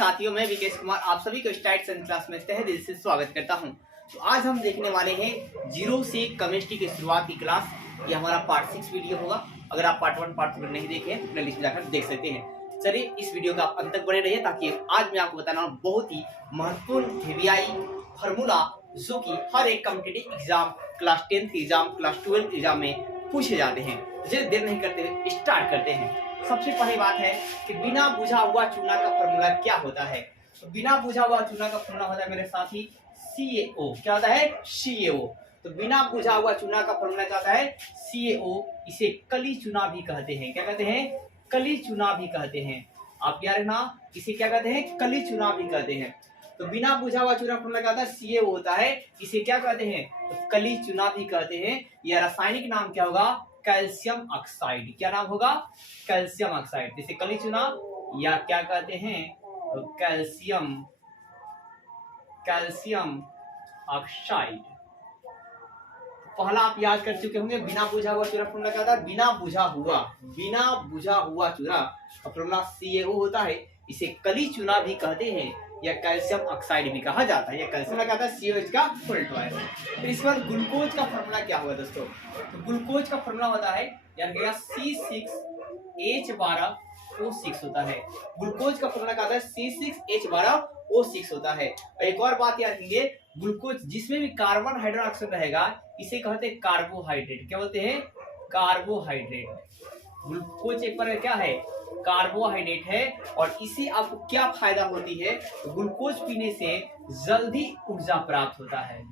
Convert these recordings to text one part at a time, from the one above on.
साथियों, मैं विकेश कुमार आप सभी को स्टार्ट साइंस क्लास में तहे दिल से स्वागत करता हूं। तो आज हम देखने वाले हैं जीरो से केमिस्ट्री की शुरुआत की क्लास। ये हमारा पार्ट 6 वीडियो होगा। अगर आप पार्ट 1 पार्ट 2 नहीं देखे हैं तो प्लेलिस्ट में जाकर देख सकते हैं। चलिए इस वीडियो का आप अंत तक बने रहिए, ताकि आज मैं आपको बताना बहुत ही महत्वपूर्ण वीवीआई फार्मूला जो कि हर एक competitive exam, class 10 exam, class 12 exam में पूछे जाते हैं। चलिए देर नहीं करते हुए स्टार्ट करते हैं। सबसे पहली बात है कि बिना बुझा हुआ चूना का फॉर्मूला क्या होता है। तो बिना बुझा हुआ चूना का फॉर्मूला होता है मेरे साथी CaO। क्या होता है? CaO। तो बिना बुझा हुआ चूना का फॉर्मूला क्या होता है? CaO। इसे कली चूना भी कहते हैं। क्या कहते हैं? कली चूना भी कहते हैं। आप याद रखना, इसे क्या कहते हैं? कली चूना भी कहते हैं। तो बिना बुझा हुआ चूना फॉर्मूला क्या होता है? CaO होता है। इसे क्या कहते हैं? तो कली चूना भी कहते हैं। यह रासायनिक नाम क्या होगा? Calcium oxide. क्या नाम होगा? Calcium oxide. जिसे कली चूना या क्या कहते हैं? Calcium oxide. पहला आप याद कर चुके होंगे, बिना बुझा हुआ चूना फॉर्मूला क्या होता है? बिना बुझा हुआ चूना का फॉर्मूला CaO होता है। इसे कली चूना भी कहते हैं या कैल्शियम ऑक्साइड भी कहा जाता है। या कैल्शियम क्या होता है? CaOH का फुल ट्वाइस। फिर इसके बाद ग्लूकोज का फॉर्मूला क्या होगा दोस्तों? तो ग्लूकोज का फॉर्मूला होता है यानी कि C6H12O6 होता है। ग्लूकोज का फॉर्मूला क्या होता है? C6H12O6 होता है। और एक और बात याद रखिए, ग्लूकोज जिसमें भी कार्बन हाइड्रोक्साइड रहेगा इसे कहते हैं कार्बोहाइड्रेट। क्या बोलते हैं? कार्बोहाइड्रेट। ग्लूकोज एक बार क्या है? कार्बोहाइड्रेट है। और इसे आपको क्या फायदा होती है? तो ग्लूकोज पीने से जल्दी ऊर्जा प्राप्त होता है।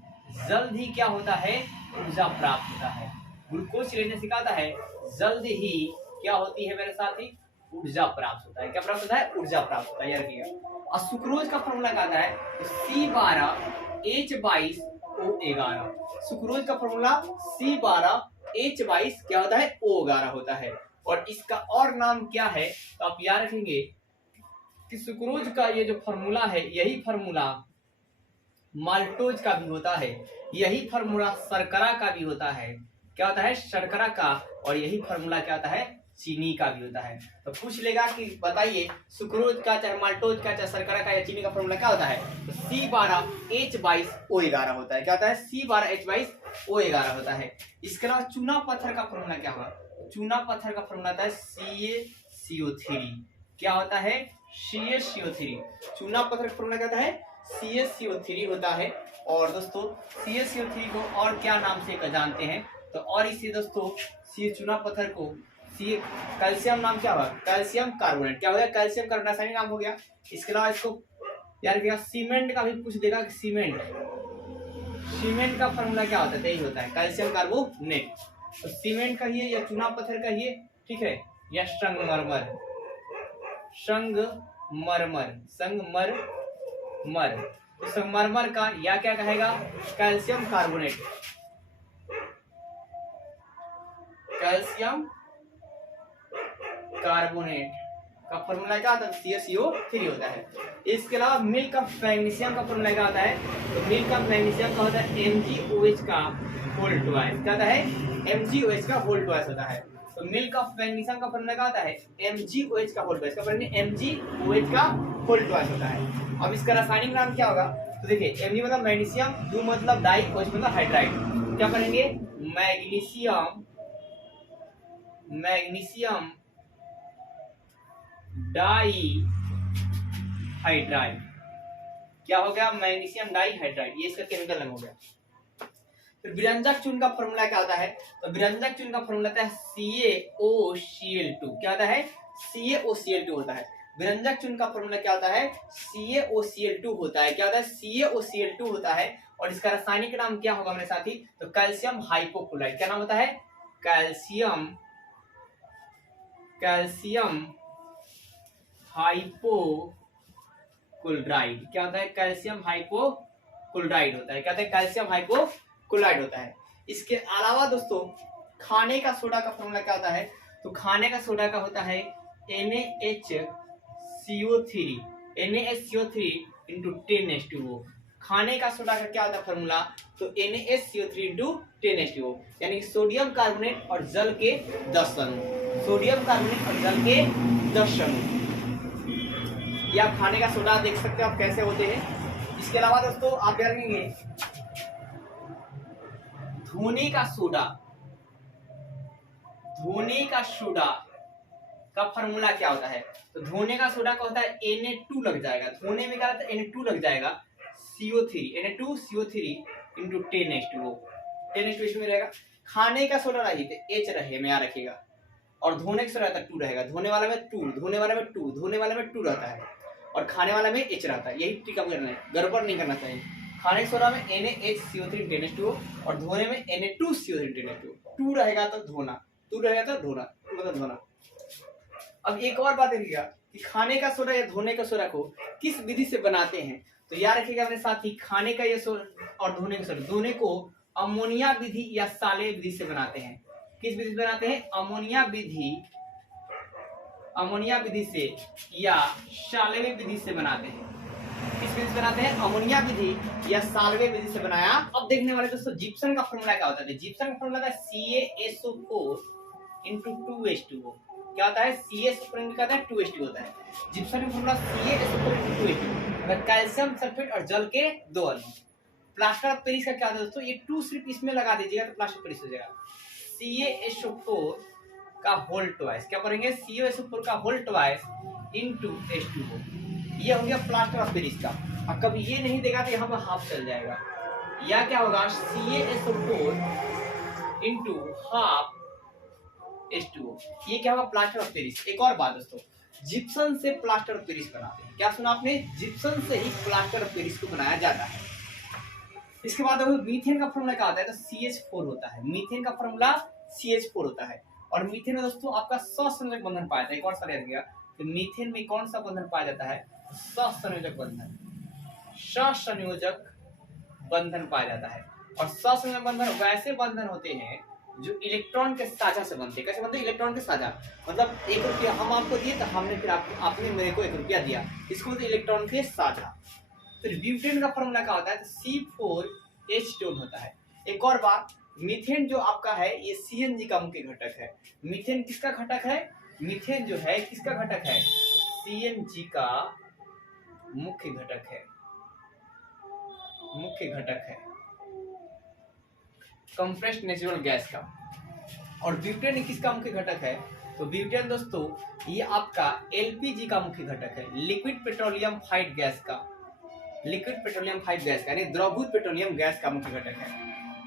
जल्दी क्या होता है? ऊर्जा प्राप्त होता है। ग्लूकोज लेने से क्या होता है? जल्दी ही क्या होती है मेरे साथी? ऊर्जा प्राप्त होता है। क्या प्राप्त होता है? ऊर्जा प्राप्त होता है। याद रखिएगा। और सुक्रोज का फॉर्मूला क्या आता है? C12H22O11। सुक्रोज का फॉर्मूला C12H22 क्या होता है? O11 होता है। और इसका और नाम क्या है? तो आप याद रखेंगे कि सुक्रोज का ये जो फॉर्मूला है, यही फॉर्मूला माल्टोज का भी होता है। यही फॉर्मूला शर्करा का भी होता है। क्या होता है? शर्करा का। और यही फॉर्मूला क्या होता है? चीनी का भी होता है। तो पूछ लेगा कि बताइए सुक्रोज का, चाहे माल्टोज का, चाहे शर्करा का या चीनी का फॉर्मूला क्या होता है? तो C12H22O11 होता है। क्या होता है? C12H22O11 होता है। इसके अलावा चूना पत्थर का फॉर्मूला क्या होगा? चूना पत्थर का फॉर्मूला होता है CaCO3। क्या होता है? CaCO3। चूना पत्थर का फॉर्मूला क्या होता है? CaCO3 होता है। और दोस्तों CaCO3 को और क्या नाम से जानते हैं? तो और इसे दोस्तों चूना पत्थर को कैल्शियम नाम क्या होगा? Calcium carbonate. क्या हो गया? कैल्शियम कार्बोनेट रासायनिक नाम हो गया। इसके अलावा इसको यार क्या सीमेंट का भी पूछ देगा कि सीमेंट का फॉर्मूला क्या होता है? यही होता है कैल्शियम कार्बोनेट। तो सीमेंट कहिए या चूना पत्थर कहिए, ठीक है, या संगमरमर। तो संगमरमर का या क्या कहेगा? Calcium carbonate. कैल्शियम कार्बोनेट का फॉर्मूला क्या होता है? CaCO3 होता है। इसके अलावा मिल्क ऑफ मैग्नीशियम का फॉर्मूला क्या होता है? तो मिल्क ऑफ मैग्नीशियम का होता है MgOH का होल ट्वाइस। क्या होता है? MgOH का होल ट्वाइस होता है। तो मिल्क ऑफ मैग्नीशियम का फॉर्मूला क्या होता है? MgOH का होल ट्वाइस। का MgOH का होल ट्वाइस होता है। अब इसका रासायनिक नाम क्या होगा? तो देखिए, Mg मतलब मैग्नीशियम, U मतलब डाई, OH मतलब हाइड्राइड। क्या करेंगे? Magnesium di hydride. क्या हो गया? Magnesium di hydride. ये इसका केमिकल नाम हो गया। फिर विरंजक चून का फॉर्मूला क्या होता है? तो विरंजक चून का फॉर्मूला होता है CaOCl2। क्या होता है? CaOCl2 होता है। विरंजक चून का फॉर्मूला क्या होता है? CaOCl2 होता है। क्या होता है? CaOCl2 होता है। और इसका रासायनिक नाम क्या होगा मेरे साथी? तो कैल्शियम हाइपोक्लोराइड। क्या नाम होता है? Calcium hypochloride. क्या होता है? कैल्शियम हाइपोक्लोराइड होता है। क्या होता है? कैल्शियम हाइपोक्लोराइड होता है। इसके अलावा दोस्तों खाने का सोडा का फॉर्मूला क्या होता है? तो खाने का सोडा का होता है NaHCO3 इंटू 10H2O। खाने का सोडा का क्या होता है फॉर्मूला? तो NaHCO3 इंटू 10H2O, यानी सोडियम कार्बोनेट और जल के 10 अणु। सोडियम कार्बोनेट और जल के 10 अणु। ये आप खाने का सोडा देख सकते हो आप कैसे होते हैं। इसके अलावा दोस्तों आप क्या रखेंगे, धोने का सोडा। धोने का सोडा का फॉर्मूला क्या होता है, तो धोने का सोडा का होता है Na2 लग जाएगा, धोने में क्या होता है Na2 लग जाएगा, CO3 Na2CO3 into 10H2O, 10H2 में रहेगा। खाने का सोडा रही तो H रहे में यहाँ रखेगा, और धोने का सोडा रहता है 2 रहेगा, धोने वाला में 2, धोने वाला में 2, धोने वाला में 2 रहता है, और खाने वाला में H रहता है। यही ट्रिक हम करना है, गड़बड़ नहीं करना चाहिए। खाने के सोडा में NaHCO3 10H2O और धोने में Na2CO3 10H2O, 2 रहेगा तो धोना, 2 रहेगा तो धोना, 2 मतलब धोना। अब एक और बात देखिएगा कि खाने का सोडा या धोने का सोडा को किस विधि से बनाते हैं, तो याद रखिएगा अपने साथ ही, खाने का ये सोडा और धोने का सोडा दोनों को अमोनिया विधि या साल्वे विधि से बनाते हैं। किस विधि से बनाते हैं, अमोनिया विधि से या साल्वे विधि से बनाते हैं। किस विधि से बनाते हैं, अमोनिया विधि या साल्वे विधि से बनाया। अब देखने वाले दोस्तों जिप्सम का फॉर्मूला क्या होता है, जिप्सम का फॉर्मूला है CaSO4 इंटू 2H2O। क्या होता है, CaSO4 का 2H2O होता है। जिप्सम का फॉर्मूला CaSO4 इंटू 2H2O। अगर कैल्शियम सल्फेट और जल के 2 अणु। प्लास्टर ऑफ पेरिस का क्या होता है दोस्तों, ये 2 सिर्फ इसमें लगा दीजिएगा तो प्लास्टर ऑफ पेरिस हो जाएगा। CaSO4 का होल ट्वाइस, क्या करेंगे, CaSO4 का होल ट्वाइस इंटू H2O, ये हो गया प्लास्टर ऑफ पेरिस का। और कभी ये नहीं देगा तो यहाँ पर हाफ चल जाएगा, या क्या होगा, CaSO4 इंटू हाफ H2O, ये क्या होगा, प्लास्टर ऑफ पेरिस। एक और बात दोस्तों, जिप्सम से प्लास्टर ऑफ पेरिस बनाते हैं। क्या सुना आपने, जिप्सम से ही प्लास्टर ऑफ पेरिस को बनाया जाता है। इसके बाद मीथेन का फॉर्मूला क्या होता है, तो CH4 होता है। मीथेन का फॉर्मूला CH4 होता है, और मीथेन में दोस्तों आपका सहसंयोजक बंधन पाया जाता है। एक और सवाल याद, तो मीथेन में कौन सा बंधन पाया जाता है, सहसंयोजक बंधन, सहसंयोजक बंधन पाया जाता है। और सहसंयोजक बंधन वैसे बंधन होते हैं जो इलेक्ट्रॉन के साझा से बनते हैं। कैसे बनते हैं, इलेक्ट्रॉन के साझा, मतलब 1 रुपया हम आपको दिए तो हमने फिर आपने मेरे को 1 रुपया दिया, इसको तो इलेक्ट्रॉन के साझा। फिर ब्यूटेन का फॉर्मूला क्या होता है, तो C4H होता है। एक और बात, मीथेन जो आपका है ये CNG का मुख्य घटक है। मीथेन किसका घटक है, मीथेन जो है किसका घटक है, CNG का मुख्य घटक है, मुख्य घटक है कंप्रेस्ड नेचुरल गैस का। और ब्यूटेन किसका मुख्य घटक है, तो ब्यूटेन दोस्तों ये आपका LPG का मुख्य घटक है, लिक्विड पेट्रोलियम फाइड गैस का, लिक्विड पेट्रोलियम फाइड गैस का, यानी द्रवभूत पेट्रोलियम गैस का मुख्य घटक है।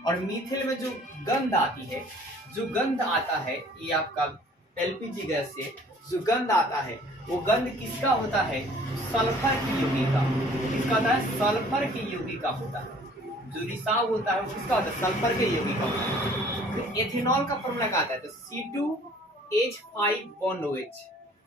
और मीथेन में जो गंध आती है, जो गंध आता है, ये आपका LPG गैस से जो गंध आता है, वो गंध किसका होता है, सल्फर की यौगिक का। किसका होता है, सल्फर की यौगिक का होता है। जो रिसाव होता है वो किसका होता है, सल्फर के यौगिक का होता है। तो एथेनॉल का फॉर्मूला क्या आता है, तो C2H5 बॉन्ड OH।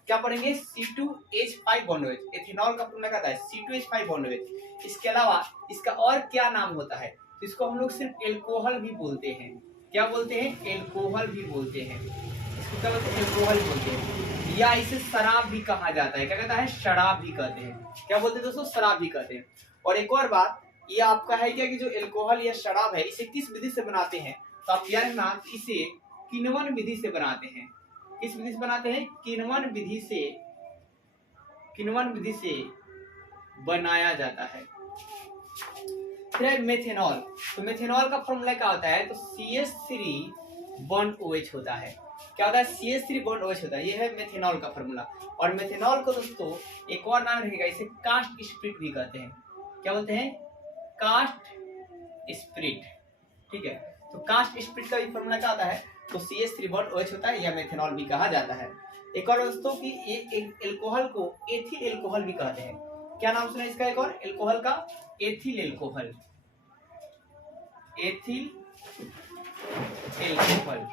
क्या पढ़ेंगे, C2H5 बॉन्ड OH। एथेनॉल का फॉर्मूला क्या आता है, C2H5 बॉन्ड OH। इसके अलावा इसका और क्या नाम होता है, तो इसको हम लोग सिर्फ एल्कोहल भी बोलते हैं। क्या बोलते हैं, एल्कोहल भी बोलते हैं। इसको क्या बोलते हैं, एल्कोहल बोलते हैं, या इसे शराब भी कहा जाता है। क्या कहता है, शराब भी कहते हैं। क्या बोलते हैं दोस्तों, शराब भी कहते हैं। और एक और बात, ये आपका है क्या कि जो एल्कोहल या शराब है, इसे किस विधि से बनाते हैं, तो आप याद रखना, इसे किण्वन विधि से बनाते हैं। किस विधि से बनाते हैं, किण्वन विधि से, किण्वन विधि से बनाया जाता है। फिर मेथेनॉल, तो मेथेनॉल का फॉर्मूला क्या होता है, तो CH3 बॉन्ड OH होता है। क्या होता है, CH3 बॉन्ड OH होता है, ये है मेथेनॉल का फॉर्मूला। और मेथेनॉल को दोस्तों एक और नाम रहेगा, इसे कास्ट स्प्रिट भी कहते हैं। क्या बोलते हैं, कास्ट स्प्रिट, ठीक है। तो कास्ट स्प्रिट का भी फॉर्मूला क्या होता है, तो CH3 बॉन्ड OH होता है, या मेथेनॉल भी कहा जाता है। एक और दोस्तों कि एक एल्कोहल को एथिल एल्कोहल भी कहते हैं। क्या नाम सुना इसका, एक और एल्कोहल का, ethyl alcohol, ethyl alcohol,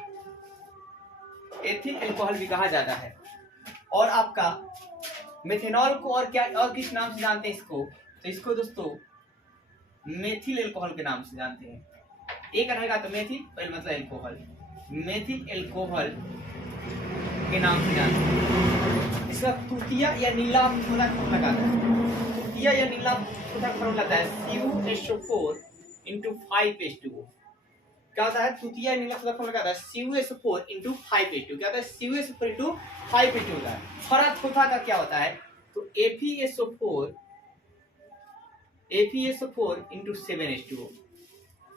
ethyl alcohol भी कहा जाता है। और आपका मेथेनॉल को और क्या, और किस नाम से जानते हैं इसको, तो इसको दोस्तों मेथिल एल्कोहल के नाम से जानते हैं। एक रहेगा तो मेथिल, पहले मतलब एल्कोहल, मेथिल एल्कोहल के नाम से जानते हैं। इसका तृतीय या नीला फॉर्मूला क्या है, तृतीय या नीला फॉर्मूला है CuSO4 इंटू 5H2O। क्या होता है, तृतीय या नीला फॉर्मूला क्या होता है, CuSO4 इंटू 5H2O। क्या होता है, CuSO4 इंटू 5H2O होता है। फर्क होता का क्या होता है, तो FeSO4 इंटू 7H2O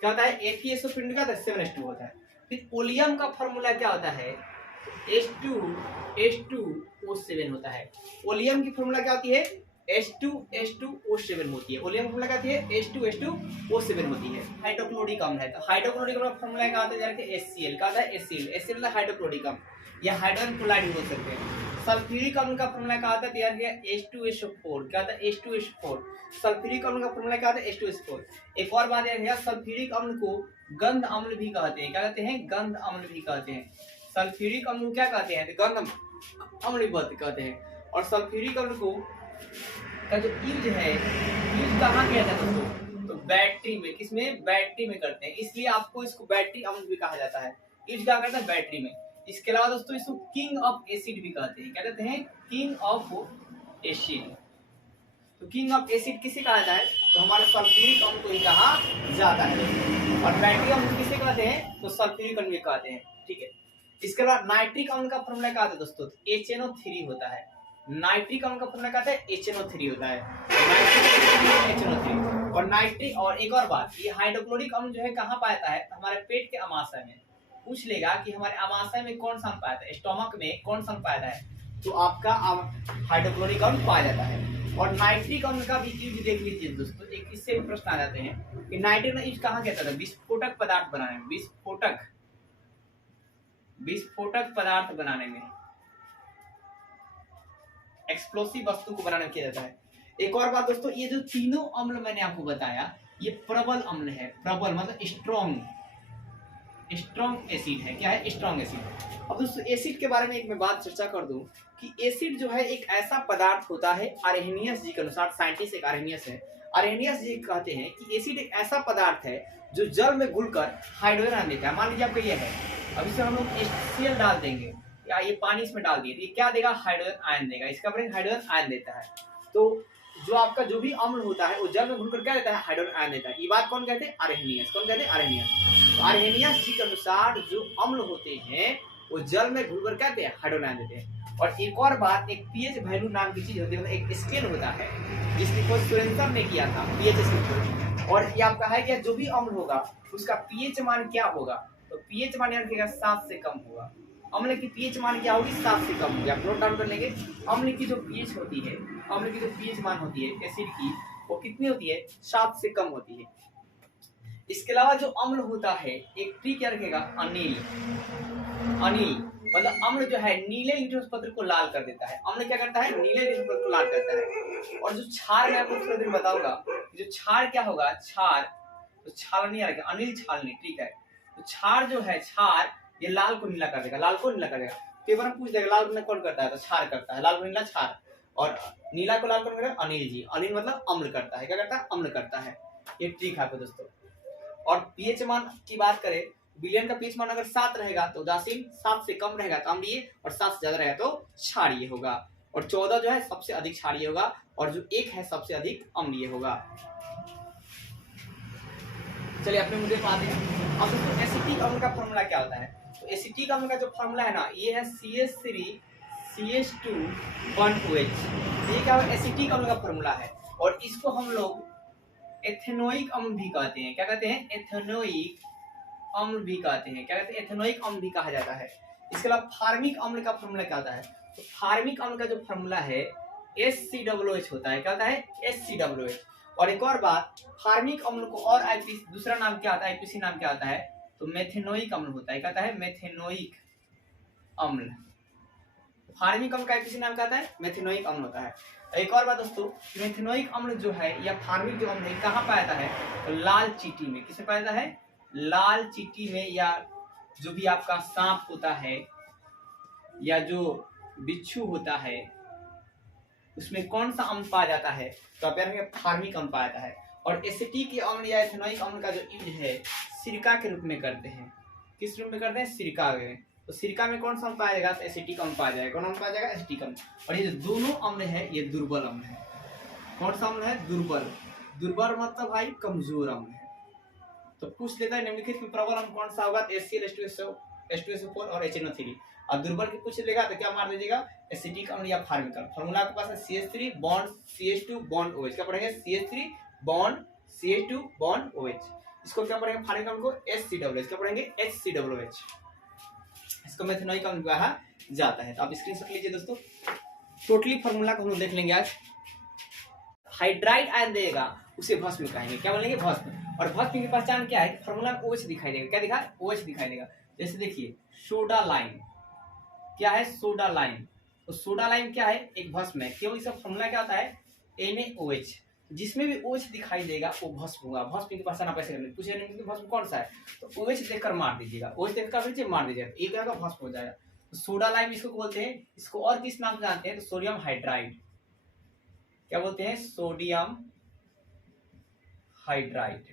क्या होता है? FeSO4 इंटू क्या होता है? 7H2O होता है। फिर ओलियम का फॉर्मूला क्या होता है? H2H2O7 होता है। ओलियम की फॉर्मूला क्या होती है? H2H2O7 होती है। ओलियम की फॉर्मूला क्या होती है? H2H2O7 होती है। हाइड्रोक्लोरिक अम्ल है, तो हाइड्रोक्लोरिक अम्ल का फॉर्मूला क्या होता है? जैसे HCl का होता है, HCl मतलब हाइड्रोक्लोरिक अम्ल या हाइड्रोजन क्लोराइड बोल सकते हैं। सल्फ्यूरिक अम्ल का फॉर्मूला क्या होता है? तैयार किया H2SO4 क्या होता है? H2SO4। सल्फ्यूरिक अम्ल का फॉर्मूला क्या होता है? H2SO4। एक और बात है, सल्फ्यूरिक अम्ल को गंध अम्ल भी कहते हैं। क्या कहते हैं? गंध अम्ल भी कहते हैं। सल्फ्यूरिक अम्ल को क्या कहते हैं? तो गंध अम्ल भी कहते हैं। और सल्फ्यूरिक अम्ल को का जो यूज है, यूज कहाँ किया जाता है दोस्तों? तो बैटरी में। किसमें? बैटरी में करते हैं, इसलिए आपको इसको बैटरी अम्ल भी कहा जाता है। यूज क्या करता है? बैटरी में। इसके अलावा दोस्तों इसको किंग ऑफ एसिड भी कहते हैं। क्या कहते हैं? King of acid. तो किंग ऑफ एसिड किसे कहा जाता है? तो हमारे सल्फ्यूरिक अम्ल को ही कहा जाता है। और बैटरी अम्ल किसे कहते हैं? तो सल्फ्यूरिक अम्ल कहते हैं। ठीक है। इसके बाद नाइट्रिक अम्ल का फॉर्मूला क्या होता है दोस्तों? HNO3 होता है। नाइट्रिक अम्ल का फॉर्मूला क्या होता है? HNO3 होता है। HNO3 और नाइट्रिक। और एक और बात, ये हाइड्रोक्लोरिक अम्ल जो है कहाँ पाता है? हमारे पेट के अमाशय में। पूछ लेगा कि हमारे अमाशय में कौन सा पाता है, स्टोमक में कौन सा पाता है, तो आपका हाइड्रोक्लोरिक अम्ल पाया जाता है। और नाइट्रिक अम्ल का भी यूज देख लीजिए दोस्तों, एक इससे भी प्रश्न आ जाते हैं कि नाइट्रिक यूज कहाँ कहता था? विस्फोटक पदार्थ बनाने में। विस्फोटक पदार्थ बनाने में, एक्सप्लोसिव वस्तु को बनाने में किया जाता है। एक और बात दोस्तों, ये जो तीनों अम्ल मैंने आपको बताया, ये प्रबल अम्ल है। प्रबल मतलब स्ट्रॉन्ग एसिड है। क्या है? Strong acid. अब दोस्तों एसिड के बारे में एक मैं बात चर्चा कर दूं कि एसिड जो है एक ऐसा पदार्थ होता है, अरहेनियस जी के अनुसार, साइंटिस्ट एक अरहेनियस है, अरहेनियस जी कहते हैं कि एसिड एक ऐसा पदार्थ है जो जल में घुलकर हाइड्रोजन आयन देता है। मान लीजिए आपका ये है, अब इसे हम लोग HCl डाल देंगे या ये पानी इसमें डाल दिए, ये क्या देगा? हाइड्रोजन आयन देगा। इसका मतलब हाइड्रोजन आयन देता है। तो जो आपका जो भी अम्ल होता है वो जल में घुलकर क्या देता है? हाइड्रोजन आयन देता है। ये बात कौन कहते हैं? अरहेनियस। कौन कहते हैं? अरहेनियस। तो अरहेनियस जी के अनुसार जो अम्ल होते हैं वो जल में घुलकर क्या देते हैं? हाइड्रोजन आयन देते हैं। और एक और बात, एक पीएच वैल्यू नाम की चीज होती है, मतलब एक स्केल होता है जिसकी खोज सोरेनसन ने किया था, पीएच स्केल। और ये आपका है कि जो भी अम्ल होगा उसका पीएच मान क्या होगा? तो पीएच मान यानी 7 से कम होगा। अम्ल की पीएच मान क्या होगी? 7 से कम होगी। आप नोट डाउन कर लेंगे। अम्ल की जो पीएच होती है, अम्ल की जो पीएच मान होती है एसिड की, वो कितनी होती है? 7 से कम होती है। इसके अलावा जो अम्ल होता है, एक ट्री क्या रखेगा? अनिल मतलब अम्ल जो है नीले लिटमस पत्र को लाल कर देता है। अम्ल क्या करता है? नीले लिटमस पत्र को लाल करता है। और जो क्षार मैं आपको थोड़ी देर बताऊंगा, जो क्षार क्या होगा? क्षार तो छालनी आ गया, अनिल छालनी। ठीक है। तो क्षार जो है, क्षार ये लाल को नीला कर देगा, लाल को नीला कर देगा। पेपर में पूछ देगा लाल कौन करता है? तो क्षार करता है। लाल को नीला क्षार, और नीला को लाल कौन करेगा? अनिल जी। अनिल मतलब अम्ल करता है। क्या करता है? अम्ल करता है। ये ट्रिक है दोस्तों। और पीएच मान की बात करें, विलयन का पीएच मान अगर 7 रहेगा तो उदासीन, 7 से कम रहेगा तो अम्लीय, और 7 से ज्यादा रहेगा तो क्षारीय होगा। और 14 जो है सबसे अधिक क्षारीय होगा, और जो 1 है सबसे अधिक अम्लीय होगा। चलिए अपने मुद्दे पर आते हैं। अब दोस्तों एसिटिक अम्ल का फॉर्मूला क्या होता है? तो एसिटिक अम्ल का जो फॉर्मूला है ना, ये है CH3CH2 ये क्या है? एसिटिक अम्ल का फॉर्मूला है। और इसको हम लोग एथेनोइक अम्ल भी कहते हैं। क्या कहते हैं? एथेनोइक अम्ल भी कहते हैं। क्या कहते हैं? एथेनोइक अम्ल भी कहा जाता है। इसके अलावा फार्मिक अम्ल का फॉर्मूला क्या होता है? तो फार्मिक अम्ल का जो फॉर्मूला है HCOOH होता है। क्या होता है? HCOOH। और एक और बात, फार्मिक अम्ल को और आईपीसी दूसरा नाम क्या होता है? आईपीसी नाम क्या होता है? तो मेथेनोइक अम्ल होता है। क्या होता है? मेथेनोइक अम्ल। फार्मिक अम्ल का आईपीसी नाम क्या होता है? मेथेनोइक अम्ल होता है। एक और बात दोस्तों, मेथेनोइक अम्ल जो है या फार्मिक जो अम्ल है कहाँ पाया जाता है? तो लाल चींटी में। किसमें पाया जाता है? लाल चींटी में, या जो भी आपका सांप होता है या जो बिच्छू होता है उसमें कौन सा अम्ल पाया जाता है? तो फार्मिक अम्ल पाया जाता है। और एसिटिक अम्ल या एथेनोइक अम्ल का जो यूज है सिरका के रूप में करते हैं। किस रूप में करते हैं? सिरका में। तो सिरका में कौन सा अम्ल पाया जाएगा? तो एसिटिक अम्ल पाया जाएगा। कौन अम्ल पाया जाएगा? एसिटिक अम्ल। और ये जो दोनों अम्ल है ये दुर्बल अम्ल है। कौन सा अम्ल है? दुर्बल। दुर्बल मतलब भाई कमजोर अम्ल है। तो पूछ लेता है निम्नलिखित में प्रबल अम्ल कौन सा होगा? HCl H2SO4 और HNO3। और दुर्बल के पूछ लेगा तो क्या मार दीजिएगा, एसिटिक अम्ल या फार्मिक अम्ल। फॉर्मूला आपके पास है CH3 bond CH2 bond OH। क्या पढ़ेंगे, CH3 bond CH2 bond OH। इसको क्या पढ़ेंगे, फार्मिक अम्ल को HCOOH। क्या पढ़ेंगे, HCOOH। इसको मेथनोइक अम्ल कहा जाता है। तो आप स्क्रीनशॉट लीजिए दोस्तों। टोटली फॉर्मूला को हम देख लेंगे आज। हाइड्राइड आयन देगा उसे भस्म कहेंगे। क्या बोलेंगे, भस्म। और भस्म की पहचान क्या है, फॉर्मूला OH दिखाई देगा। क्या दिखा, OH दिखाई देगा। जैसे देखिए सोडा लाइम, क्या है, सोडा लाइम। तो सोडा लाइम क्या है, एक भस्म है। केवल इसका फॉर्मूला क्या होता है, NaOH। जिसमें भी OH दिखाई देगा वो भस्म होगा। भस्म की पहचान आप ऐसे करेंगे, पूछे नहीं कि भस्म कौन सा है, तो OH देखकर मार दीजिएगा। OH देखकर मार दीजिएगा, एक तरह का भस्म हो जाएगा। तो सोडा लाइम इसको बोलते हैं। इसको और किस नाम से जानते हैं, तो सोडियम हाइड्राइड। क्या बोलते हैं, सोडियम हाइड्राइड,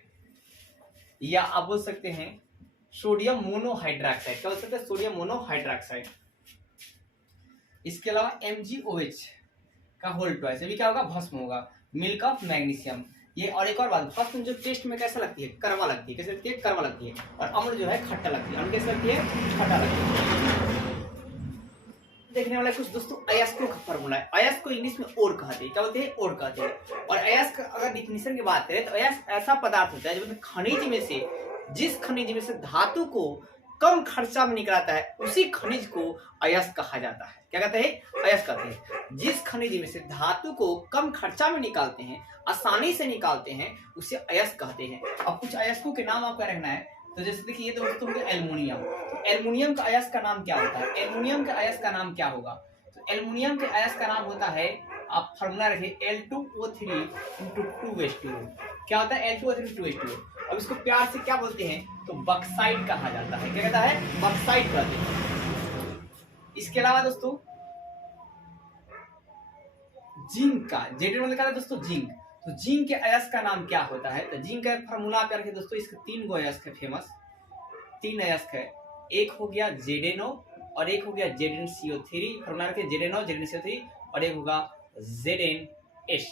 या आप बोल सकते हैं सोडियम मोनोहाइड्रॉक्साइड। क्या बोल सकते हैं, सोडियम मोनोहाइड्रॉक्साइड। इसके अलावा MgOH का होल ट्वाइस, अभी क्या होगा, भस्म होगा। Milk of magnesium. ये और एक और बात, भस्म जो टेस्ट में कैसा लगती है, कड़वा लगती है। कैसे लगती है, कड़वा लगती है। और अम्ल जो है खट्टा लगती है। अम्ल कैसे लगती है, खट्टा लगती है। देखने वाला कुछ दोस्तों अयस्को का फॉर्मूला है। अयस्क को इंग्लिश में ओर कहते हैं। क्या बोलते हैं, ओर कहते हैं। और अयस्क अगर डिफिनेशन की बात करें तो अयस्क ऐसा पदार्थ होता है जो खनिज में से, जिस खनिज में से धातु को कम खर्चा में निकलाता है उसी खनिज को अयस्क कहा जाता है। क्या कहते हैं, अयस्क कहते हैं। जिस खनिज में से धातु को कम खर्चा में निकालते हैं, आसानी से निकालते हैं, उसे अयस्क कहते हैं। अब कुछ अयस्कों के नाम आपका रखना है। तो जैसे देखिए ये दोस्तों हो गया एल्युमिनियम। तो एल्युमिनियम का अयस्क का नाम क्या होता है, एल्युमिनियम के अयस्क का नाम क्या होगा, तो एल्युमिनियम के अयस्क का नाम होता है, आप फॉर्मूला रखिए L2O3 × 2H2O। क्या होता है, L2O3 × 2H2O। अब इसको प्यार से क्या बोलते हैं, तो बक्साइड कहा जाता है। क्या कहता है, बक्साइड कहते हैं। इसके अलावा दोस्तों जिंक का, जेड मतलब क्या है दोस्तों, जिंक। तो जिंक के अयस्क का नाम क्या होता है, तो जिंक का फॉर्मूला आप रखें दोस्तों। इसके 3 गो अयस्क है, फेमस 3 अयस्क है। एक हो गया ZnO और एक हो गया ZnCO3। फॉर्मूला रखें ZnO ZnCO3 और एक होगा ZnH।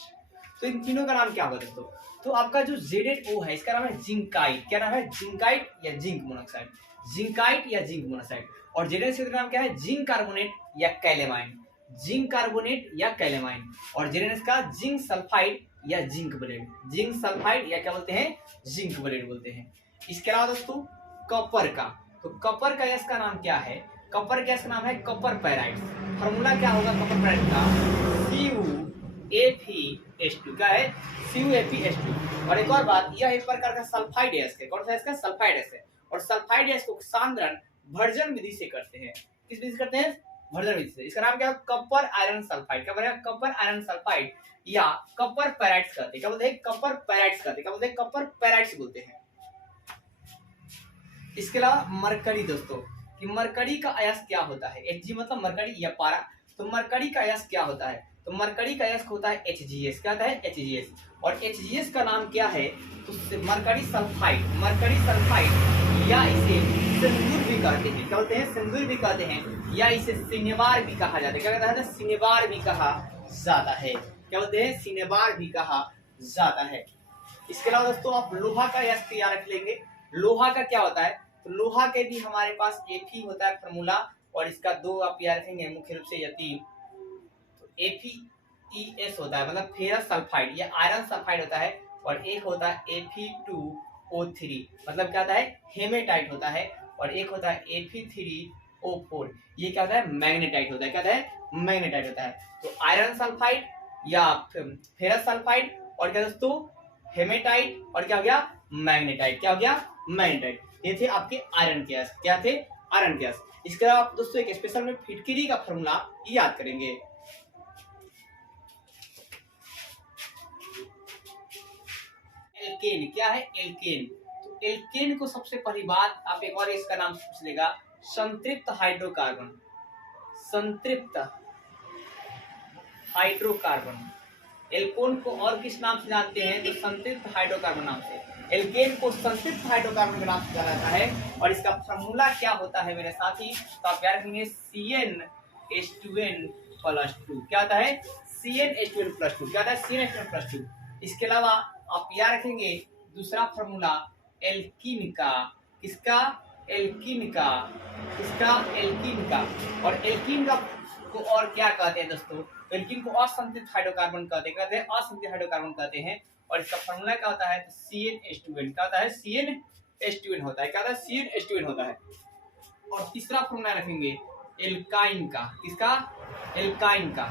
तो इन तीनों का नाम क्या होगा दोस्तों, तो आपका जो ZnO है इसका नाम है जिंकाइट। क्या नाम है, जिंकाइट या जिंक मोनोक्साइड, जिंकाइट या जिंक मोनोक्साइड। और ZnCO3 का नाम क्या है, जिंक कार्बोनेट या कैलेमाइन, जिंक कार्बोनेट या कैलेमाइन। और ZnH का जिंक सल्फाइड या जिंक ब्लेड, जिंक सल्फाइड या क्या बोलते हैं, जिंक ब्लेड बोलते हैं। इसके अलावा दोस्तों कॉपर का, तो कॉपर का गैस का नाम क्या है, कॉपर गैस का नाम है कॉपर पैराइड। फॉर्मूला क्या होगा कॉपर पैराइड का, CuFeH2। क्या है, CuFeH2। और एक और बात, यह एक प्रकार का सल्फाइड गैस है। कौन सा इसका, सल्फाइड गैस है। और सल्फाइड गैस को सांद्रण भर्जन विधि से करते हैं। किस विधि से करते हैं, भर्जन विधि से। इसका नाम क्या है, कॉपर आयरन सल्फाइड। क्या बनेगा, कॉपर आयरन सल्फाइड या कॉपर पैराइड्स कहते हैं। क्या बोलते हैं, कॉपर पैराइड्स कहते हैं। क्या बोलते हैं, कॉपर पैराइड्स बोलते हैं। इसके अलावा मरकरी दोस्तों, कि मरकरी का अयस्क क्या होता है, Hg मतलब मरकरी या पारा। तो मरकरी का अयस्क क्या होता है, तो मरकरी का अयस्क होता है HgS। क्या होता है, HgS। और HgS का नाम क्या है, तो मरकरी सल्फाइड, मरकरी सल्फाइड या इसे सिंदूर भी कहते हैं। क्या बोलते हैं, सिंदूर भी कहते हैं, या इसे सिनेबार भी कहा जाता है। क्या कहता है, सिनेबार भी कहा जाता है। क्या बोलते हैं, सिनेबार भी कहा जाता है। इसके अलावा दोस्तों आप लोहा का अयस्क याद रख लेंगे। लोहा का क्या होता है, तो लोहा के भी हमारे पास एक ही होता है फॉर्मूला, और इसका 2 आप याद रखेंगे मुख्य रूप से, या 3। तो FeES होता है, मतलब फेरस सल्फाइड या आयरन सल्फाइड होता है। और एक होता है Fe2O3, मतलब क्या होता है, हेमेटाइट होता है। और एक होता है Fe3O4, ये क्या होता है, मैग्नेटाइट होता है। क्या होता है, मैग्नेटाइट होता है। तो आयरन सल्फाइड या फेरस सल्फाइड, और क्या दोस्तों, हेमेटाइट, और क्या हो गया, मैग्नेटाइट। क्या हो गया, मैग्नेटाइट। ये थे आपके आयरन के अयस्क। क्या थे, आयरन के अयस्क। इसके अलावा आप दोस्तों एक स्पेशल में फिटकिरी का फॉर्मूला याद करेंगे। एल्केन, क्या है, एल्केन। तो एल्केन को सबसे पहली बात आप एक और इसका नाम पूछ लेगा, संतृप्त हाइड्रोकार्बन, संतृप्त हाइड्रोकार्बन। एल्कोन को और किस नाम से जानते हैं, तो संतृप्त हाइड्रोकार्बन नाम से। एल्केन को संतृप्त हाइड्रोकार्बन के नाम से जाना जाता है। और इसका फॉर्मूला क्या होता है मेरे साथी, तो आप याद रखेंगे CnH2n+2। क्या होता है, CnH2n+2। क्या होता है, CnH2n+2। इसके अलावा आप याद रखेंगे दूसरा फॉर्मूला एल्कीन का, किसका, एल्कीन का, इसका एल्कीन का, और एल्कीन का को और क्या कहते हैं दोस्तों, एल्कीन को असंतुलित हाइड्रोकार्बन कहते हैं, असंतुलित हाइड्रोकार्बन कहते हैं। और इसका फॉर्मूला क्या होता है, तो CnH2n, क्या होता है, CnH2n होता है, क्या होता है, CnH2n होता है। और तीसरा फॉर्मूला रखेंगे एल्काइन का, किसका, एल्काइन का।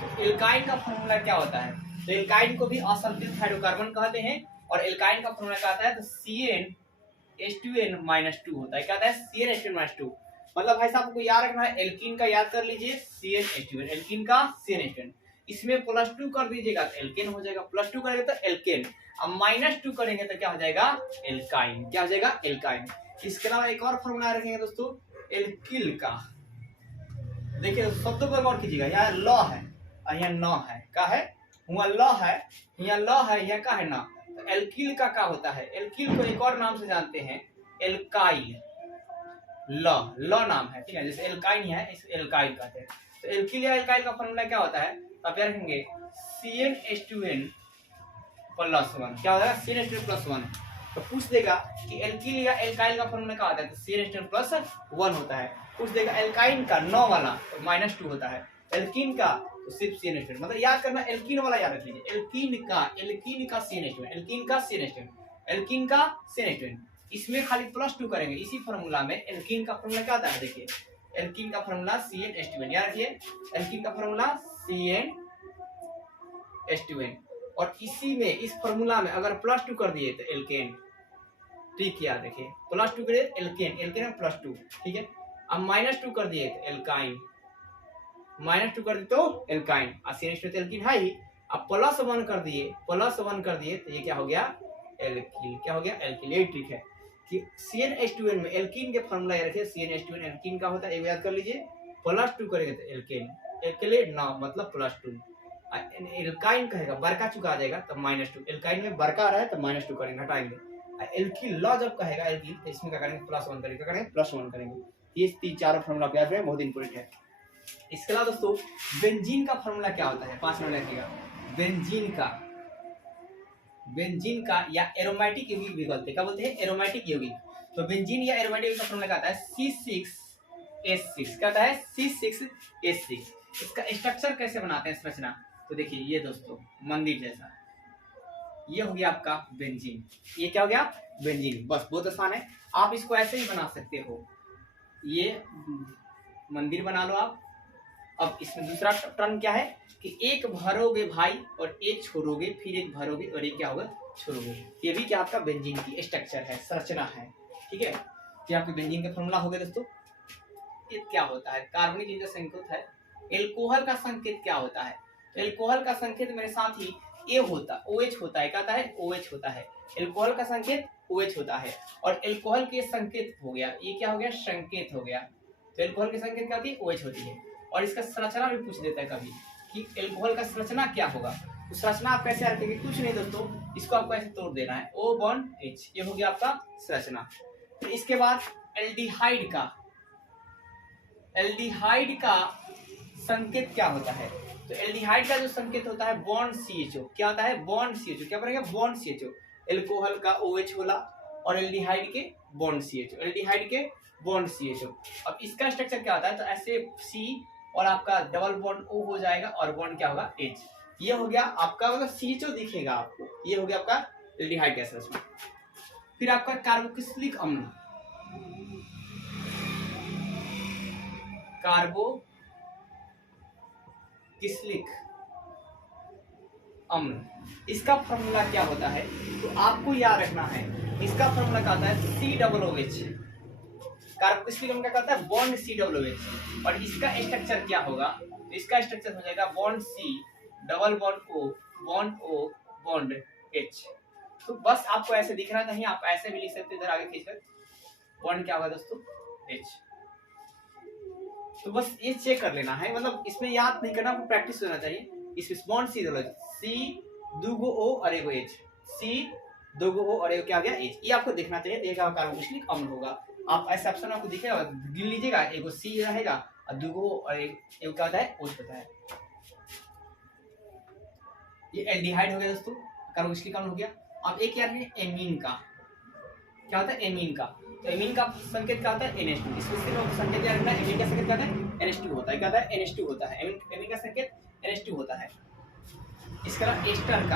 तो एल्काइन का फॉर्मूला क्या होता है, तो एल्काइन को भी असंतुलित हाइड्रोकार्बन कहते हैं, और एल्काइन का फॉर्मूला क्या आता है, तो CnH2n-2 होता है, क्या होता है, CnH2n-2। मतलब भाई साहब को याद रखना है, एल्कीन का याद कर लीजिए CnH2n, एल्कीन का CnH2n, इसमें +2 कर दीजिएगा तो एल्केन हो जाएगा, +2 करेंगे तो एल्केन, अब -2 करेंगे तो क्या हो जाएगा, एल्काइन, क्या हो जाएगा, एल्काइन। इसके अलावा एक और फॉर्मूला रखेंगे दोस्तों एल्किल का। देखिए शब्दों को गौर कीजिएगा, यहाँ ल है और यहाँ न है, क्या है, वहाँ ल है, यहाँ ल है, यहाँ का है ना, तो एल्किल का क्या होता है, एल्किल को एक और नाम से जानते हैं एल्काइल, ल नाम है, ठीक है, जैसे एल्काइन है, इस एल्काइल कहते हैं। तो एल्किल या एल्काइल का फॉर्मूला क्या होता है, आप याद रखेंगे CnH2n+1, क्या होता है, CnH2n+1। तो पूछ देगा कि एल्किल या एल्काइल का फॉर्मूला क्या होता है, तो CnH2n+1 होता है। पूछ देगा एल्काइन का 9 वाला तो -2 होता है, एल्कीन का तो सिर्फ CnH2n, मतलब याद करना, एल्कीन वाला याद रख लीजिए, एल्कीन का CnH2n, एल्कीन का CnH2n, एल्कीन का CnH2n, इसमें खाली +2 करेंगे। इसी फॉर्मूला में एल्कीन का फॉर्मूला क्या आता है, देखिए एल्कीन का फॉर्मूला CnH2n, याद रखिए एल्कीन का फॉर्मूला CnH2n, और इसी में इस फॉर्मूला में अगर +2 कर दिए तो एल्केन, ठीक है, देखिए +2 करिए एल्केन, एल्केन में +2, ठीक है। अब -2 कर दिए तो एल्काइन, -2 कर दिए तो एल्काइन, और CnH2 तो एल्कीन है ही। अब +1 कर दिए, +1 कर दिए तो ये क्या हो गया, एल्किल, क्या हो गया, एल्किल। ये ट्रिक है कि CnH2n में एल्कीन के फॉर्मूला याद रखिए, CnH2n एल्कीन का होता है, एक याद कर लीजिए, +2 करेंगे तो एल्केन, एल्केलेट ना मतलब +2, एल्काइन कहेगा बरका चुका आ जाएगा तब -2, एल्काइन में बरका रहा है तो -2 करेंगे, हटाएंगे। एल्किल ल जब कहेगा एल्किल तो इसमें क्या करेंगे, +1 करेंगे, क्या करेंगे, +1 करेंगे। ये 3-4 फॉर्मूला याद रखें, बहुत इंपॉर्टेंट है। इसके अलावा दोस्तों बेंजीन का फॉर्मूला क्या होता है, 5 मिनट रखिएगा। बेंजीन का या एरोमेटिक यौगिक भी बोलते हैं, क्या बोलते हैं, एरोमेटिक यौगिक। तो बेंजीन या एरोमेटिक का फॉर्मूला क्या आता है, C6H6, क्या होता है, C6H6। इसका स्ट्रक्चर कैसे बनाते हैं, संरचना, तो देखिए ये दोस्तों मंदिर जैसा, ये हो गया आपका बेंजीन, ये क्या हो गया, बेंजीन, बस बहुत आसान है, आप इसको ऐसे ही बना सकते हो, ये मंदिर बना लो आप। अब इसमें दूसरा टर्म क्या है कि एक भरोगे भाई और एक छोड़ोगे, फिर एक भरोगे और एक क्या होगा, छोड़ोगे। ये भी क्या आपका बेंजीन की स्ट्रक्चर है, संरचना है, ठीक है। ये आपके बेंजीन का फॉर्मूला हो गया दोस्तों। ये क्या होता है, कार्बनिक जो संकेत है, एल्कोहल का संकेत क्या होता है, एल्कोहल का संकेत मेरे साथ ही ए होता, OH होता है, क्या होता है, OH होता है, एल्कोहल का संकेत OH होता है। और एल्कोहल के संकेत हो गया, ये क्या हो गया, संकेत हो गया। तो एल्कोहल के संकेत क्या होती है, OH होती है। और इसका संरचना भी पूछ देता है कभी कि एल्कोहल का संरचना क्या होगा, तो संरचना आप कैसे रखेंगे, कुछ नहीं दोस्तों, इसको आपको ऐसे तोड़ देना है, O-H, ये हो गया आपका संरचना। फिर इसके बाद एल्डिहाइड का संकेत क्या होता है, तो एल्डिहाइड का जो संकेत होता है बॉन्ड CHO, क्या होता है, बॉन्ड CHO, क्या बनेगा, बॉन्ड CHO, एल्कोहल का OH होला और एल्डिहाइड के बॉन्ड CHO, एल्डिहाइड के बॉन्ड CHO। अब इसका स्ट्रक्चर क्या होता है, तो ऐसे C और आपका डबल बॉन्ड O हो जाएगा और बॉन्ड क्या होगा, H। ये हो गया आपका, मतलब CHO दिखेगा आपको, ये हो गया आपका एल्डिहाइड गैस। फिर आपका कार्बोक्सिलिक अम्ल, कार्बोक्सिलिक अम्ल, इसका फॉर्मूला क्या होता है, तो आपको याद रखना है, इसका फॉर्मूला क्या होता है, COOH। कार्बोक्सिलिक अम्ल क्या होता है, बॉन्ड COOH। और इसका स्ट्रक्चर क्या होगा, तो इसका स्ट्रक्चर हो जाएगा bond C, double bond O, bond O, bond H। तो बस आपको ऐसे दिखना चाहिए, आप ऐसे भी लिख सकते हैं, इधर आगे खींचकर, बॉन्ड क्या होगा दोस्तों, H। तो बस ये चेक कर लेना है, मतलब इसमें याद नहीं करना, आपको प्रैक्टिस होना चाहिए। इस बॉन्ड C दूगो O और एगो H, C दूगो O और एगो क्या हो गया, H, ये आपको देखना चाहिए, तो ये क्या कार्बोक्सिलिक अम्ल होगा। आप ऐसे ऑप्शन आपको दिखेगा, गिन लीजिएगा, एगो C रहेगा और दूगो और एगो क्या होता है, OH होता है। ये एल्डिहाइड हो गया दोस्तों, कार्बोक्सिलिक अम्ल हो गया। अब एक याद है एमीन का, क्या होता है, एमीन का, तो एमीन का संकेत क्या होता है NH2। इसमें संकेत याद रखना, एमीन का संकेत क्या होता है NH2 होता है। क्या होता है NH2 होता है। एमीन का संकेत NH2 होता है। इसका एस्टर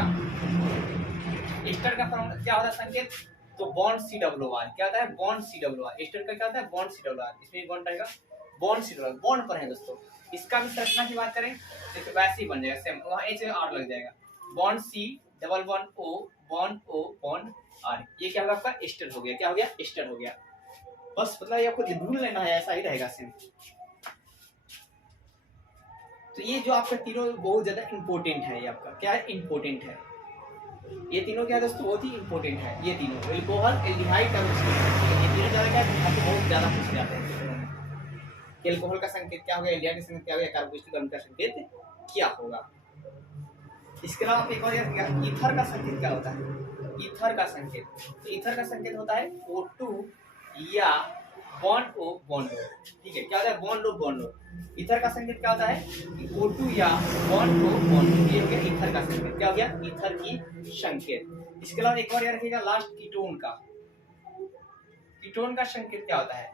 का फॉर्मूला क्या होता है संकेत, तो बॉन्ड COR। क्या होता है बॉन्ड COR। एस्टर का क्या होता है बॉन्ड COR। इसमें बॉन्ड रहेगा बॉन्ड COR, बॉन्ड पर है दोस्तों। इसका भी संरचना की बात करें तो वैसे ही बन जाएगा सेम, वहां H R लग जाएगा, bond C double bond O bond O bond R। ये क्या होगा आपका एस्टर हो गया। क्या हो गया एस्टर हो गया। बस मतलब ये आपको ढूंढ लेना है, ऐसा ही रहेगा सेम। तो ये जो आपका तीनों बहुत ज्यादा इंपॉर्टेंट है, ये आपका क्या है इंपॉर्टेंट है। ये तीनों क्या दोस्तों बहुत ही इंपॉर्टेंट है। ये तीनों एल्कोहल एल्डिहाइड कार्बोक्सिल, ये तीनों ज्यादा क्या आपको बहुत ज्यादा पूछ जाते हैं। एल्कोहल का संकेत क्या होगा, एल्डिहाइड का संकेत क्या होगा, कार्बोक्सिल का संकेत क्या होगा। इसके अलावा आप एक और याद किया ईथर का संकेत क्या होता है। ईथर का संकेत, तो ईथर का संकेत होता है O2 या बॉन्ड O बॉन्ड O। ठीक है, क्या होता है bond O bond O। Ether का संकेत क्या होता है O2 या बॉन्ड O बॉन्ड O। ये हो गया ईथर का संकेत। क्या हो गया ईथर की संकेत। इसके अलावा एक और याद रखिएगा लास्ट कीटोन का। कीटोन का संकेत क्या होता है,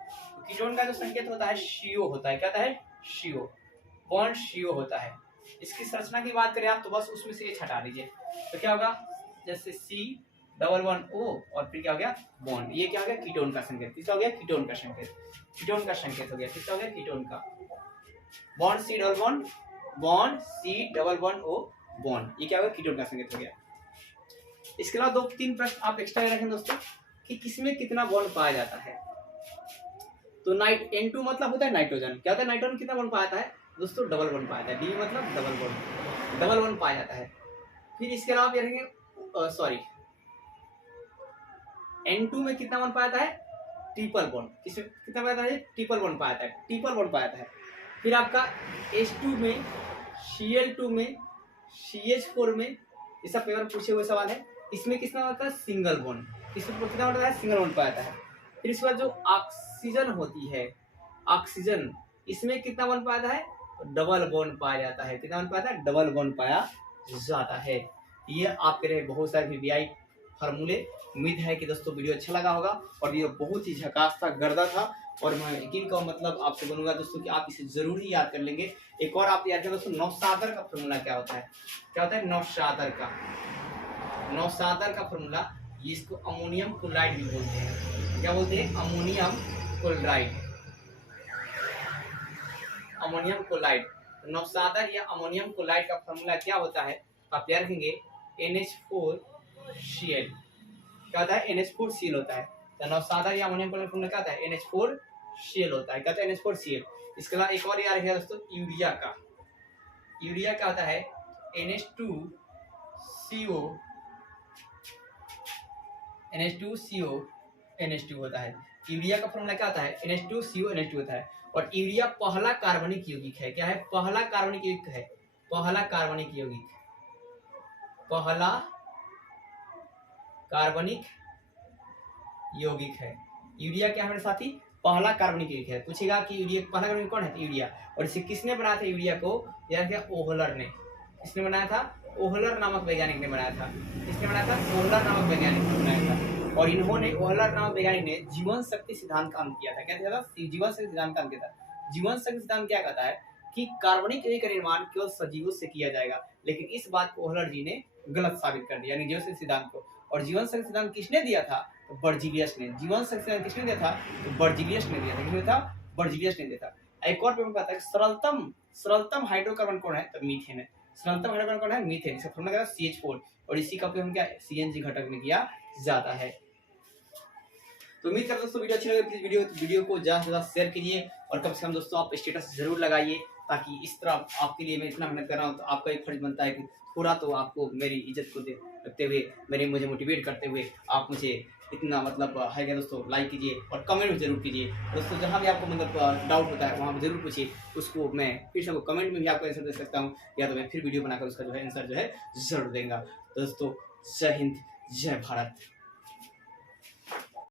कीटोन का जो संकेत होता है CO होता है। क्या होता है CO, बॉन्ड CO होता है। इसकी संरचना की बात करें आप तो बस उसमें से ये हटा दीजिए, तो क्या होगा जैसे C डबल बॉन्ड O और फिर क्या हो गया बॉन्ड। ये क्या हो गया कीटोन का संकेत। किसका हो गया कीटोन का संकेत। कीटोन का संकेत हो गया। किसका हो गया कीटोन का। Bond C double bond O bond, ये क्या हो गया कीटोन का संकेत हो गया। इसके अलावा 2-3 प्रश्न आप एक्स्ट्रा रखें दोस्तों कि किसमें कितना बॉन्ड पाया जाता है। तो N2 मतलब होता है नाइट्रोजन। क्या होता है नाइट्रोजन कितना बॉन्ड पाया जाता है दोस्तों डबल बॉन्ड पाया जाता है। D मतलब डबल बॉन्ड पाया जाता है। फिर इसके अलावा ये रहेंगे सॉरी N2 में कितना बॉन्ड पाया जाता है ट्रिपल बॉन्ड। किसमें कितना पाया जाता है ट्रिपल बॉन्ड पाया जाता है, ट्रिपल बॉन्ड पाया जाता है। फिर आपका H2 में Cl2 में CH4 में, ये सब पेपर पूछे हुए सवाल है। इसमें कितना होता है सिंगल बॉन्ड। इसमें कितना होता है सिंगल बॉन्ड पाया जाता है। फिर इसके बाद जो ऑक्सीजन होती है ऑक्सीजन, इसमें कितना बॉन्ड पाया जाता है डबल बॉन्ड पाया जाता है। कितना बॉन्ड पाया जाता है डबल बॉन्ड पाया जाता है। ये आपके रहे बहुत सारे VBI फार्मूले। उम्मीद है कि दोस्तों वीडियो अच्छा लगा होगा और ये बहुत ही झकास था, गर्दा था और मैं यकीन का मतलब आपसे बोलूंगा दोस्तों कि आप इसे जरूर ही याद कर लेंगे। एक और आप याद करें दोस्तों नौशादर का फार्मूला क्या होता है। क्या होता है नौशादर का फार्मूला, ये इसको अमोनियम क्लोराइड भी बोलते हैं। क्या बोलते हैं अमोनियम क्लोराइड। अमोनियम क्लोराइड नौशादर या अमोनियम क्लोराइड का फार्मूला क्या होता है आप याद रखेंगे NH4Cl। क्या होता है NH4Cl होता है। तो नौशादर या अमोनियम क्लोराइड फॉर्मूला क्या होता है NH4Cl होता है। क्या होता है NH4Cl। इसके अलावा एक और याद रखिएगा दोस्तों यूरिया का। यूरिया क्या होता है NH2CO होता है। यूरिया का फॉर्मूला क्या होता है NH2CO होता है। और यूरिया पहला कार्बनिक यौगिक है। क्या है पहला कार्बनिक यौगिक है। पहला कार्बनिक यौगिक है। यूरिया क्या हमारे साथी पहला कार्बनिक यौगिक है। पूछेगा कि यूरिया पहला कार्बनिक कौन है तो यूरिया। और इसे किसने बनाया था यूरिया को, याद किया ओहलर ने। किसने बनाया था ओहलर नामक वैज्ञानिक ने बनाया था। किसने बनाया था ओहलर नामक वैज्ञानिक ने बनाया था। और इन्होंने ओहलर नामक वैज्ञानिक ने जीवन शक्ति सिद्धांत का अंत किया था। क्या था जीवन शक्ति सिद्धांत का अंत किया था। जीवन शक्ति सिद्धांत क्या कहता है कि कार्बनिक यौगिक का निर्माण केवल सजीवों से किया जाएगा, लेकिन इस बात को ओहलर जी ने गलत साबित कर दिया, यानी जीवन शक्ति सिद्धांत को। और जीवन शक्ति सिद्धांत किसने दिया था तो बर्जीलियस ने। जीवन शक्ति सिद्धांत किसने दिया था तो बर्जीलियस ने दिया था। किसने था बर्जीलियस ने दिया था। एक और पेपर कहता है सरलतम हाइड्रोकार्बन कौन है तो मीथेन है। सरलतम हाइड्रोकार्बन कौन है मीथेन। इसका फॉर्मूला क्या है CH4 और इसी का उपयोग क्या CNG घटक में किया जाता है। तो उम्मीद करता हूं दोस्तों वीडियो अच्छी लगे। प्लीज वीडियो को ज्यादा से ज्यादा शेयर कीजिए और कम से कम दोस्तों आप स्टेटस जरूर लगाइए, ताकि इस तरह आपके लिए मैं इतना मेहनत कर रहा हूँ तो आपका एक फर्ज बनता है कि थोड़ा तो आपको मेरी इज्जत को रखते हुए मुझे मोटिवेट करते हुए आप मुझे इतना मतलब है क्या दोस्तों लाइक कीजिए और कमेंट जरूर कीजिए दोस्तों। जहाँ भी आपको मतलब डाउट होता है वहाँ पर जरूर पूछिए, उसको मैं फिर से कमेंट में भी आपको आंसर दे सकता हूँ, या तो मैं फिर वीडियो बनाकर उसका जो है आंसर जो है जरूर देंगे। दोस्तों जय हिंद जय भारत।